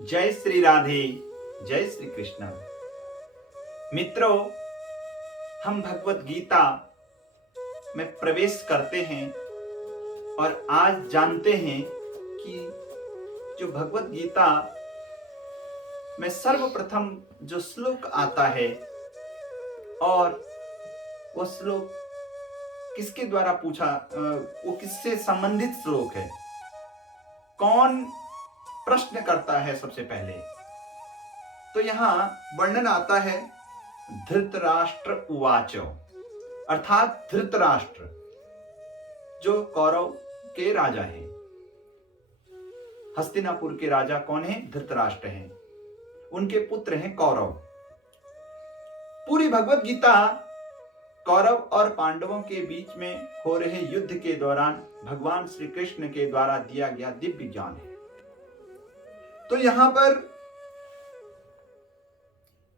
जय श्री राधे, जय श्री कृष्ण। मित्रों, हम भगवत गीता में प्रवेश करते हैं और आज जानते हैं कि जो भगवत गीता में सर्वप्रथम जो श्लोक आता है और वो श्लोक किसके द्वारा वो किससे संबंधित श्लोक है, कौन प्रश्न करता है सबसे पहले, तो यहां वर्णन आता है धृतराष्ट्र उवाच, अर्थात धृतराष्ट्र जो कौरव के राजा हैं। हस्तिनापुर के राजा कौन है? धृतराष्ट्र हैं। उनके पुत्र हैं कौरव। पूरी भगवत गीता कौरव और पांडवों के बीच में हो रहे युद्ध के दौरान भगवान श्री कृष्ण के द्वारा दिया गया दिव्य ज्ञान है। तो यहां पर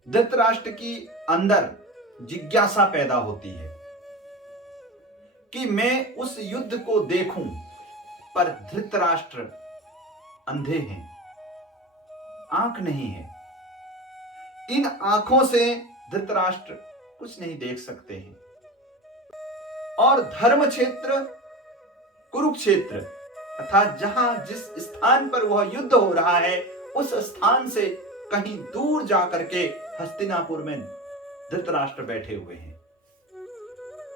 धृतराष्ट्र की अंदर जिज्ञासा पैदा होती है कि मैं उस युद्ध को देखूं, पर धृतराष्ट्र अंधे हैं, आंख नहीं है। इन आंखों से धृतराष्ट्र कुछ नहीं देख सकते हैं। और धर्म क्षेत्र कुरुक्षेत्र अर्थात जहां जिस स्थान पर वह युद्ध हो रहा है, उस स्थान से कहीं दूर जाकर के हस्तिनापुर में धृतराष्ट्र बैठे हुए हैं।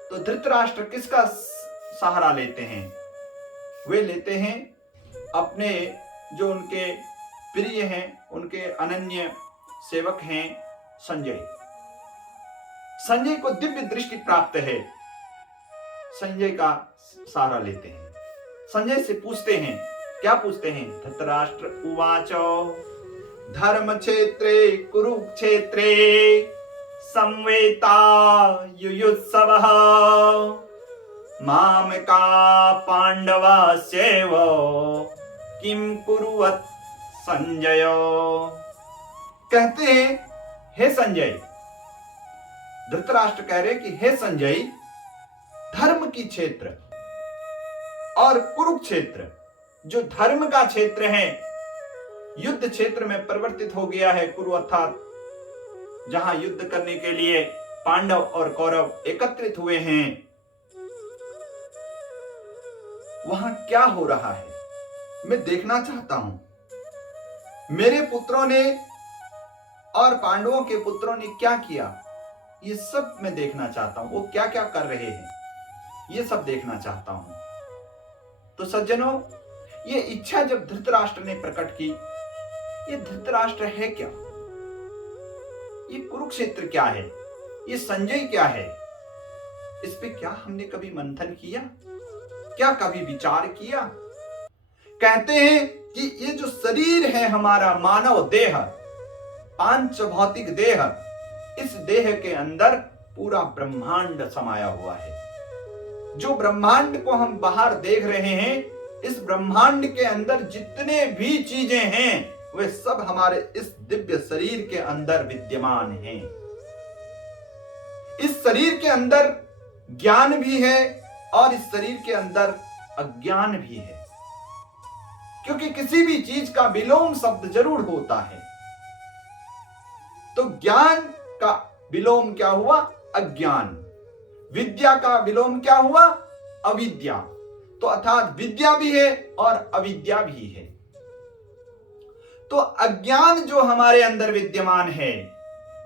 तो धृतराष्ट्र किसका सहारा लेते हैं? वे लेते हैं अपने जो उनके प्रिय हैं, उनके अनन्य सेवक हैं संजय। संजय को दिव्य दृष्टि प्राप्त है, संजय का सहारा लेते हैं। संजय से पूछते हैं, क्या पूछते हैं? धृतराष्ट्र उवाचो धर्म क्षेत्रे कुरुक्षेत्रे संवेता युयुत्सवः मामका पांडवस्यैव किम कुरुवत् संजय। कहते हैं, हे संजय, धृतराष्ट्र कह रहे कि हे संजय, धर्म की क्षेत्र और कुरुक्षेत्र जो धर्म का क्षेत्र है, युद्ध क्षेत्र में परिवर्तित हो गया है। कुरु अर्थात जहां युद्ध करने के लिए पांडव और कौरव एकत्रित हुए हैं, वहां क्या हो रहा है मैं देखना चाहता हूं। मेरे पुत्रों ने और पांडवों के पुत्रों ने क्या किया, ये सब मैं देखना चाहता हूं। वो क्या क्या कर रहे हैं, ये सब देखना चाहता हूं। तो सज्जनों, ये इच्छा जब धृतराष्ट्र ने प्रकट की, ये धृतराष्ट्र है क्या, ये कुरुक्षेत्र क्या है, ये संजय क्या है, इस पे क्या हमने कभी मंथन किया, क्या कभी विचार किया? कहते हैं कि ये जो शरीर है हमारा मानव देह, पांच भौतिक देह, इस देह के अंदर पूरा ब्रह्मांड समाया हुआ है। जो ब्रह्मांड को हम बाहर देख रहे हैं, इस ब्रह्मांड के अंदर जितने भी चीजें हैं, वे सब हमारे इस दिव्य शरीर के अंदर विद्यमान हैं। इस शरीर के अंदर ज्ञान भी है और इस शरीर के अंदर अज्ञान भी है, क्योंकि किसी भी चीज का विलोम शब्द जरूर होता है। तो ज्ञान का विलोम क्या हुआ? अज्ञान। विद्या का विलोम क्या हुआ? अविद्या। तो अर्थात विद्या भी है और अविद्या भी है। तो अज्ञान जो हमारे अंदर विद्यमान है,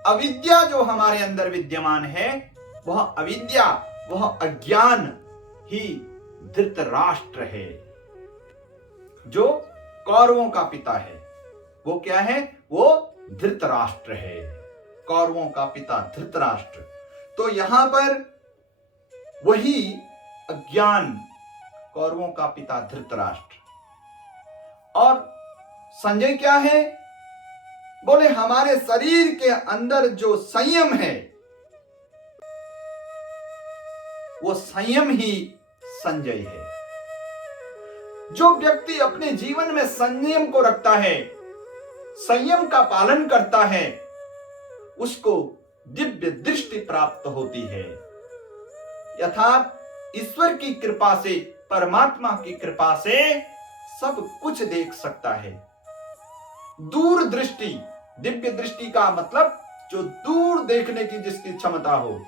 अविद्या जो हमारे अंदर विद्यमान है, वह अविद्या, वह अज्ञान ही धृतराष्ट्र है, जो कौरवों का पिता है। वो क्या है? वो धृतराष्ट्र है, कौरवों का पिता धृतराष्ट्र। तो यहां पर वही अज्ञान, कौरवों का पिता धृतराष्ट्र। और संजय क्या है? बोले हमारे शरीर के अंदर जो संयम है, वो संयम ही संजय है। जो व्यक्ति अपने जीवन में संयम को रखता है, संयम का पालन करता है, उसको दिव्य दृष्टि प्राप्त होती है। अर्थात ईश्वर की कृपा से, परमात्मा की कृपा से सब कुछ देख सकता है। दूर दृष्टि, दिव्य दृष्टि का मतलब जो दूर देखने की जिसकी क्षमता हो,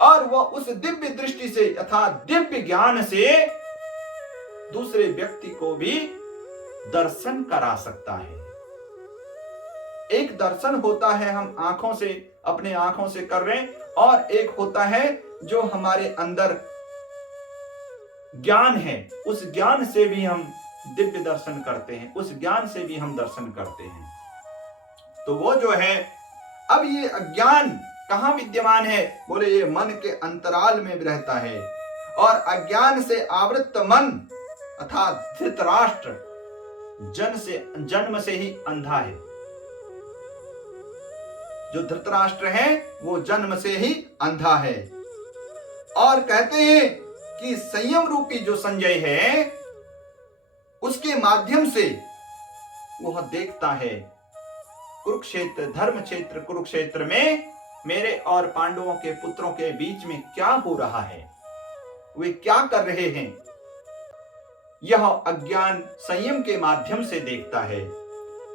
और वह उस दिव्य दृष्टि से अर्थात दिव्य ज्ञान से दूसरे व्यक्ति को भी दर्शन करा सकता है। एक दर्शन होता है हम आंखों से, अपने आंखों से कर रहे हैं, और एक होता है जो हमारे अंदर ज्ञान है, उस ज्ञान से भी हम दिव्य दर्शन करते हैं, उस ज्ञान से भी हम दर्शन करते हैं। तो वो जो है, अब ये अज्ञान कहां विद्यमान है? बोले ये मन के अंतराल में रहता है, और अज्ञान से आवृत मन अर्थात धृतराष्ट्र जन्म से ही अंधा है। जो धृतराष्ट्र है वो जन्म से ही अंधा है। और कहते हैं कि संयम रूपी जो संजय है उसके माध्यम से वह देखता है कुरुक्षेत्र, धर्म क्षेत्र कुरुक्षेत्र में मेरे और पांडवों के पुत्रों के बीच में क्या हो रहा है, वे क्या कर रहे हैं, यह अज्ञान संयम के माध्यम से देखता है।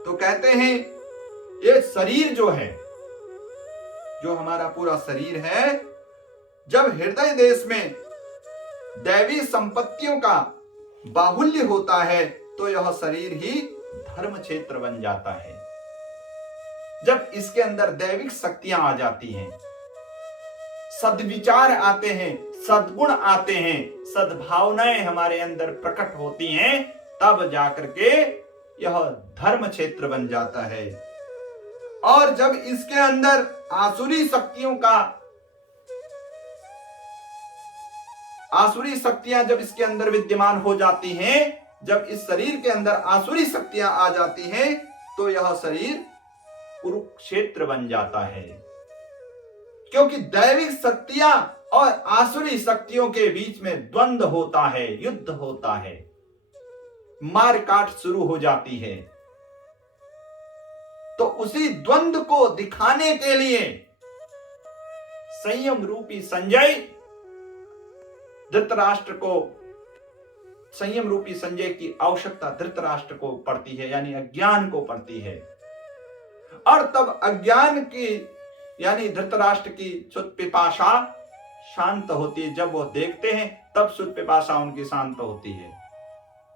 तो कहते हैं ये शरीर जो है, जो हमारा पूरा शरीर है, जब हृदय देश में दैवी संपत्तियों का बाहुल्य होता है तो यह शरीर ही धर्म क्षेत्र बन जाता है। जब इसके अंदर दैविक शक्तियां आ जाती हैं, सद्विचार आते हैं, सद्गुण आते हैं, सद्भावनाएं हमारे अंदर प्रकट होती हैं, तब जाकर के यह धर्म क्षेत्र बन जाता है। और जब इसके अंदर आसुरी शक्तियां जब इसके अंदर विद्यमान हो जाती हैं, जब इस शरीर के अंदर आसुरी शक्तियां आ जाती हैं, तो यह शरीर कुरुक्षेत्र बन जाता है। क्योंकि दैविक शक्तियां और आसुरी शक्तियों के बीच में द्वंद्व होता है, युद्ध होता है, मारकाट शुरू हो जाती है। तो उसी द्वंद्व को दिखाने के लिए संयम रूपी संजय धृतराष्ट्र को, संयम रूपी संजय की आवश्यकता धृतराष्ट्र को पड़ती है, यानी अज्ञान को पड़ती है। और तब अज्ञान की यानी धृतराष्ट्र की सुत पिपाशा शांत होती है। जब वो देखते हैं तब सुत पिपाशा उनकी शांत होती है,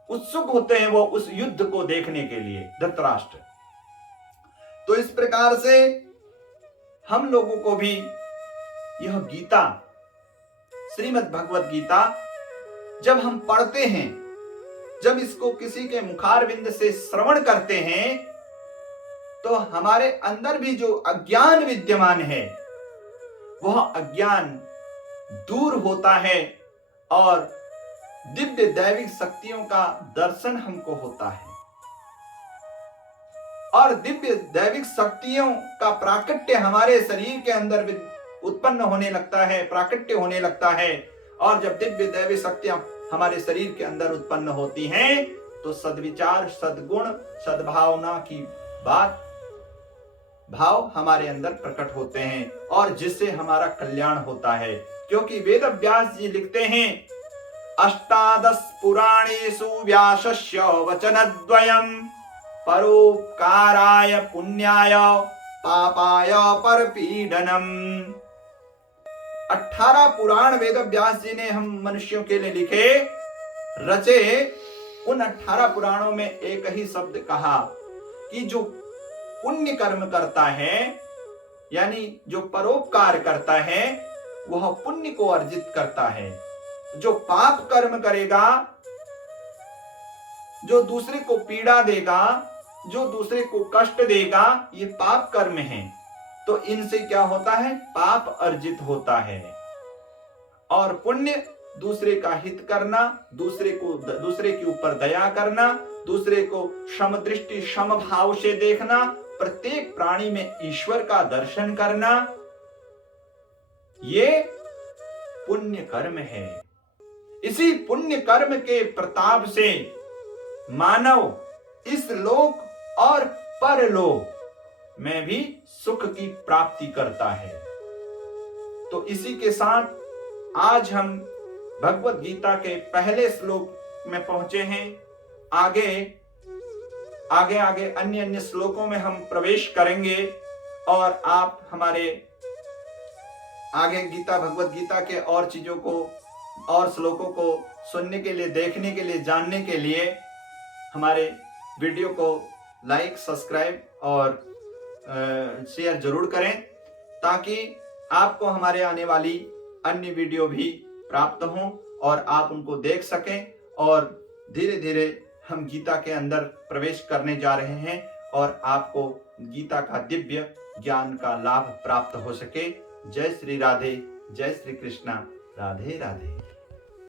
उत्सुक होते हैं वो उस युद्ध को देखने के लिए धृतराष्ट्र। तो इस प्रकार से हम लोगों को भी यह गीता, श्रीमद् भगवत गीता जब हम पढ़ते हैं, जब इसको किसी के मुखारविंद से श्रवण करते हैं, तो हमारे अंदर भी जो अज्ञान विद्यमान है वह अज्ञान दूर होता है और दिव्य दैविक शक्तियों का दर्शन हमको होता है, और दिव्य दैविक शक्तियों का प्राकट्य हमारे शरीर के अंदर उत्पन्न होने लगता है, प्राकट्य होने लगता है। और जब दिव्य दैविक शक्तियां हमारे शरीर के अंदर उत्पन्न होती हैं, तो सद्विचार, सद्गुण, सद्भावना की भाव हमारे अंदर प्रकट होते हैं, और जिससे हमारा कल्याण होता है। क्योंकि वेद व्यास जी लिखते हैं, अष्टादश पुराणेषु व्यासस्य वचनद्वयम् परोपकाराय पुण्याय पापाय परपीडनम्। 18 पुराण वेद व्यास जी ने हम मनुष्यों के लिए लिखे, रचे। उन 18 पुराणों में एक ही शब्द कहा कि जो पुण्य कर्म करता है, यानी जो परोपकार करता है, वह पुण्य को अर्जित करता है। जो पाप कर्म करेगा, जो दूसरे को पीड़ा देगा, जो दूसरे को कष्ट देगा, ये पाप कर्म है। तो इनसे क्या होता है? पाप अर्जित होता है। और पुण्य दूसरे का हित करना, दूसरे के ऊपर दया करना, दूसरे को समदृष्टि समभाव से देखना, प्रत्येक प्राणी में ईश्वर का दर्शन करना, ये पुण्य कर्म है। इसी पुण्य कर्म के प्रताप से मानव इस लोक और परलोक में भी सुख की प्राप्ति करता है। तो इसी के साथ आज हम भगवत गीता के पहले श्लोक में पहुंचे हैं। आगे आगे आगे अन्य अन्य श्लोकों में हम प्रवेश करेंगे और आप हमारे आगे गीता भगवत गीता के और चीजों को और श्लोकों को सुनने के लिए, देखने के लिए, जानने के लिए हमारे वीडियो को लाइक, सब्सक्राइब और शेयर जरूर करें, ताकि आपको हमारे आने वाली अन्य वीडियो भी प्राप्त हों और आप उनको देख सकें। और धीरे धीरे हम गीता के अंदर प्रवेश करने जा रहे हैं और आपको गीता का दिव्य ज्ञान का लाभ प्राप्त हो सके। जय श्री राधे, जय श्री कृष्णा, राधे राधे।